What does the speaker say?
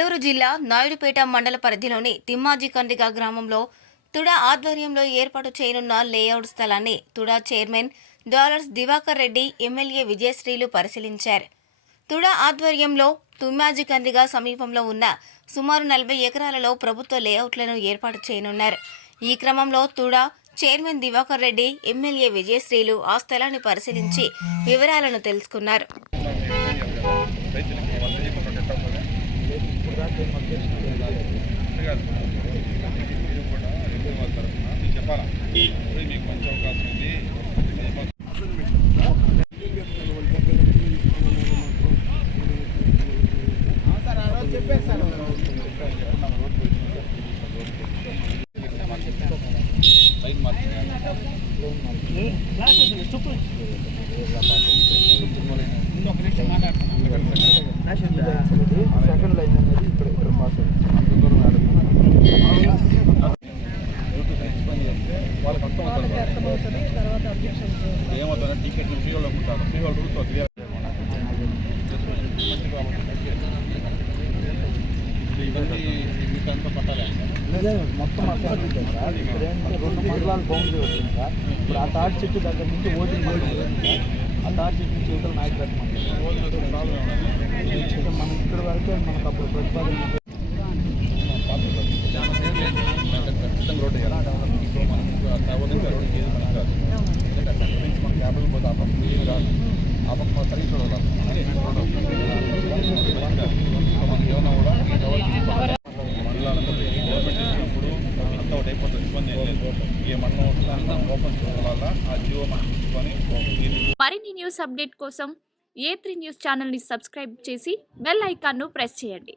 నెల్లూరు జిల్లా నాయుడుపేట మండల పరిధిలోని తిమ్మాజికండ్రిగ గ్రామంలో తుడా ఆధ్వర్యంలో ఏర్పాటు చేయనున్న లేఅవుట్ స్థలాన్ని తుడా చైర్మన్ దివాకర్ రెడ్డి, ఎమ్మెల్యే విజయశ్రీలు పరిశీలించారు. తుడా ఆధ్వర్యంలో తిమ్మాజికండ్రిగ సమీపంలో ఉన్న సుమారు 40 ఎకరాలలో ప్రభుత్వ లేఅవుట్లను ఏర్పాటు చేయనున్నారు. ఈ క్రమంలో తుడా చైర్మన్ దివాకర్ రెడ్డి, ఎమ్మెల్యే విజయశ్రీలు ఆ స్థలాన్ని పరిశీలించి వివరాలను తెలుసుకున్నారు. చెప్పాలా మీకు మంచి అవకాశం ఉంది. చెప్పారు సార్ లైన్ సెకండ్ లైన్ అనేది ఇక్కడ పాస్ అంత దూరం వాళ్ళకి అర్థమవుతుంది. ఏమవుతుంది టికెట్ ఫ్రీ వాళ్ళు అమ్ముతారు. ఫ్రీ వాళ్ళు రూల్స్ క్లియర్ మీకంతా పట్టాలి మొత్తం సార్. ఇక్కడ ఏంటంటే 2 మండలాలు బౌండరీ వచ్చింది సార్. ఇప్పుడు ఆ తాటి చెట్టు దగ్గర నుంచి ఓటింగ్ సార్. ఆ తాటి చెట్టు నుంచి యువతల నాయకత్వం మనం ఇక్కడ వరకే మనకు అప్పుడు ప్రతిపాదన ఖచ్చితంగా రోడ్డు సో మనకు రోడ్డు ఏది మనకు కాదు. ఎందుకంటే అక్కడి నుంచి మనకు యాభై పోతే ఆ పక్క ఏమి రాదు. ఆ పక్క మన సర్వీస్ రోడ్డు రాదు. మనకి ఏమన్నా కూడా మండలాలంతా గవర్నమెంట్ ఇచ్చినప్పుడు అంతా ఒకటి అయిపోతుంది. ఇబ్బంది ఏం లేదు. ఏ మండలం వస్తుందంతా ఓపెన్ చేసుకోవాలా ఆ జియో మనం తీసుకొని. మరిన్ని న్యూస్ అప్డేట్ కోసం A3 న్యూస్ ఛానల్ని సబ్స్క్రైబ్ చేసి బెల్ ఐకాన్ను ప్రెస్ చేయండి.